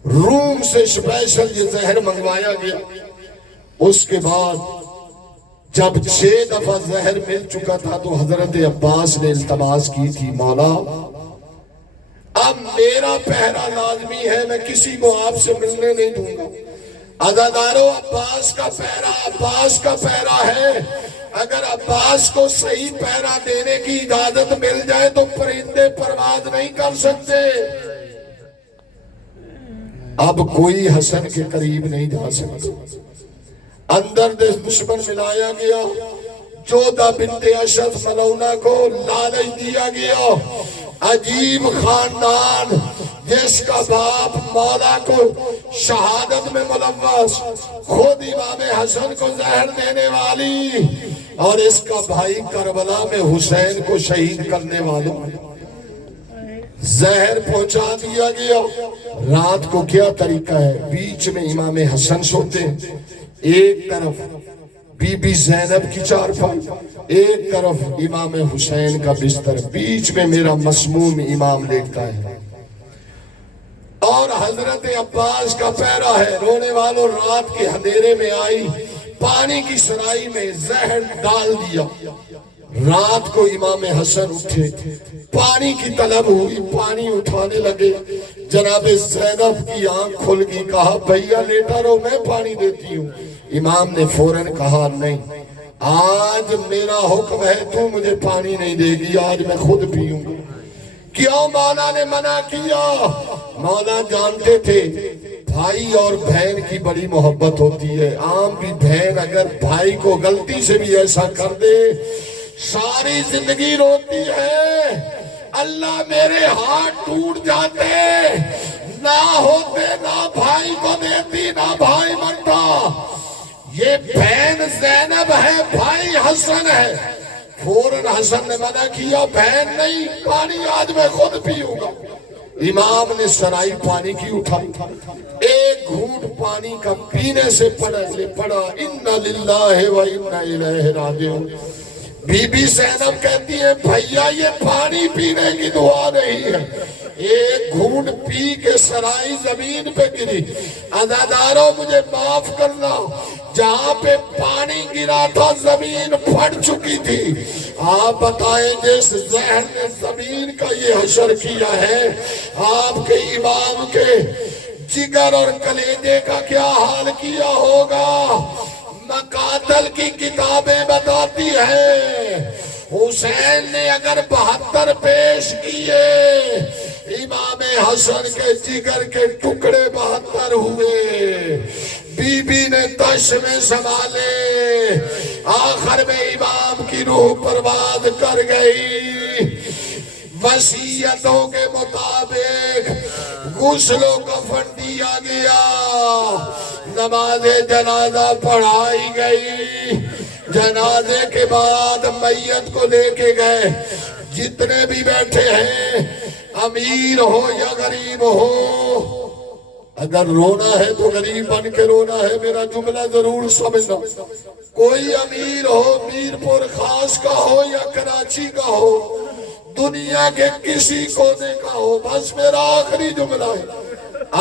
روم سے اسپیشل یہ زہر منگوایا گیا۔ اس کے بعد جب 6 دفعہ زہر مل چکا تھا تو حضرت عباس نے التماس کی تھی، مولا اب میرا پہرا لازمی ہے، میں کسی کو آپ سے ملنے نہیں دوں گا۔ عزادارو عباس کا پہرا ہے، اگر عباس کو صحیح پہرا دینے کی اجازت مل جائے تو پرندے پرواز نہیں کر سکتے۔ اب کوئی حسن کے قریب نہیں جا سکتا۔ اندر دشمن ملایا گیا، جودہ بنت اشد ملونہ کو لالچ دیا گیا۔ عجیب خاندان جس کا باپ مولا کو شہادت میں ملوث، خود امام حسن کو زہر دینے والی، اور اس کا بھائی کربلا میں حسین کو شہید کرنے والوں، زہر پہنچا دیا گیا۔ رات کو کیا طریقہ ہے، بیچ میں امام حسن سوتے ہیں، ایک طرف بی بی زینب کی چارپائی، ایک طرف امام حسین کا بستر، بیچ میں میرا مسموم امام لیٹتا ہے، اور حضرت عباس کا پہرا ہے۔ رونے والوں رات کے اندھیرے میں آئی، پانی کی سرائی میں زہر ڈال دیا۔ رات کو امام حسن اٹھے، پانی کی طلب ہوئی، پانی اٹھانے لگے، جناب زینب کی آنکھ کھل گئی، کہا بھیا لیٹا رہو میں پانی دیتی ہوں۔ امام نے فوراً کہا نہیں، آج میرا حکم ہے، تو مجھے پانی نہیں دے گی، آج میں خود پیوں گا۔ کیوں مولا نے منع کیا؟ مولا جانتے تھے بھائی اور بہن کی بڑی محبت ہوتی ہے، عام بھی بہن اگر بھائی کو غلطی سے بھی ایسا کر دے ساری زندگی روتی ہے، اللہ میرے ہاتھ ٹوٹ جاتے، نہ ہوتے نہ بھائی کو دیتی نہ بھائی مرتا۔ یہ بہن زینب ہے، بھائی حسن ہے۔ فوراً حسن نے منع کیا، بہن نہیں، پانی آج میں خود پیوں گا۔ امام نے سرائی پانی کی اٹھائی، ایک گھونٹ پانی کا پینے سے پڑا اِنَّا لِلَّهِ وَإِنَّا إِلَيْهِ رَاجِعُونَ۔ بی بی زینب کہتی ہے بھیا یہ پانی پینے کی دعا نہیں ہے، ایک گھونٹ پی کے سرائی زمین پہ گری۔ عزادارو مجھے معاف کرنا، جہاں پہ پانی گرا تھا زمین پھٹ چکی تھی۔ آپ بتائیں جس زہر نے زمین کا یہ حشر کیا ہے، آپ کے امام کے جگر اور کلیجے کا کیا حال کیا ہوگا؟ مقاتل کی کتابیں بتاتی ہیں حسین نے اگر 72 پیش کیے، امام حسن کے جگر کے ٹکڑے 72 ہوئے، بی بی نے تش میں سنبھالے، آخر میں امام کی روح پرواز کر گئی۔ وصیتوں کے مطابق غسل و کفن دیا گیا، نماز جنازہ پڑھائی گئی، جنازے کے بعد میت کو لے کے گئے۔ جتنے بھی بیٹھے ہیں امیر ہو یا غریب ہو، اگر رونا ہے تو غریب بن کے رونا ہے، میرا جملہ ضرور سمجھنا۔ کوئی امیر ہو، میر پور خاص کا ہو یا کراچی کا ہو، دنیا کے کسی کونے کا ہو، بس میرا آخری جملہ ہے،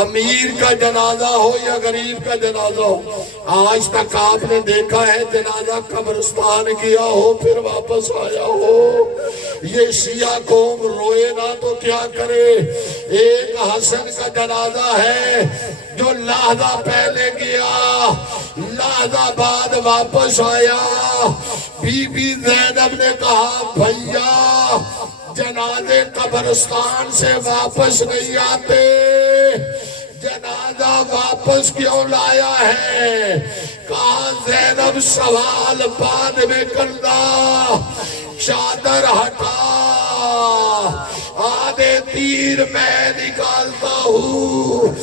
امیر کا جنازہ ہو یا غریب کا جنازہ ہو، آج تک آپ نے دیکھا ہے جنازہ قبرستان گیا ہو پھر واپس آیا ہو؟ یہ شیعہ قوم روئے نہ تو کیا کرے؟ ایک حسن کا جنازہ ہے جو لحظہ پہلے گیا، لحظہ بعد واپس آیا۔ بی بی زینب نے کہا بھیا جنازے قبرستان سے واپس نہیں آتے، جنازہ واپس کیوں لایا ہے؟ کہا زینب سوال بعد میں کرنا، چادر ہٹا، آدھے تیر میں نکالتا ہوں،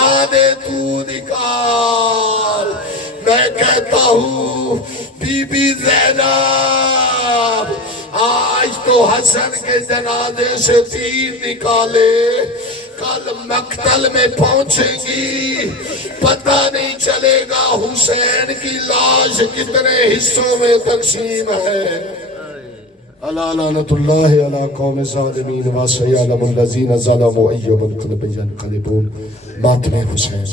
آدھے تو نکال۔ میں کہتا ہوں بی بی زینب آج تو حسن کے جنازے سے تیر نکالے، کل مقتل میں پہنچیں گی، پتہ نہیں چلے گا حسین کی لاش کتنے حصوں میں تقسیم ہے۔ الا لعنت اللہ علی قوم الظالمین وسيعلم الذین ظلموا أي منقلب ينقلبون۔ ماتم حسین۔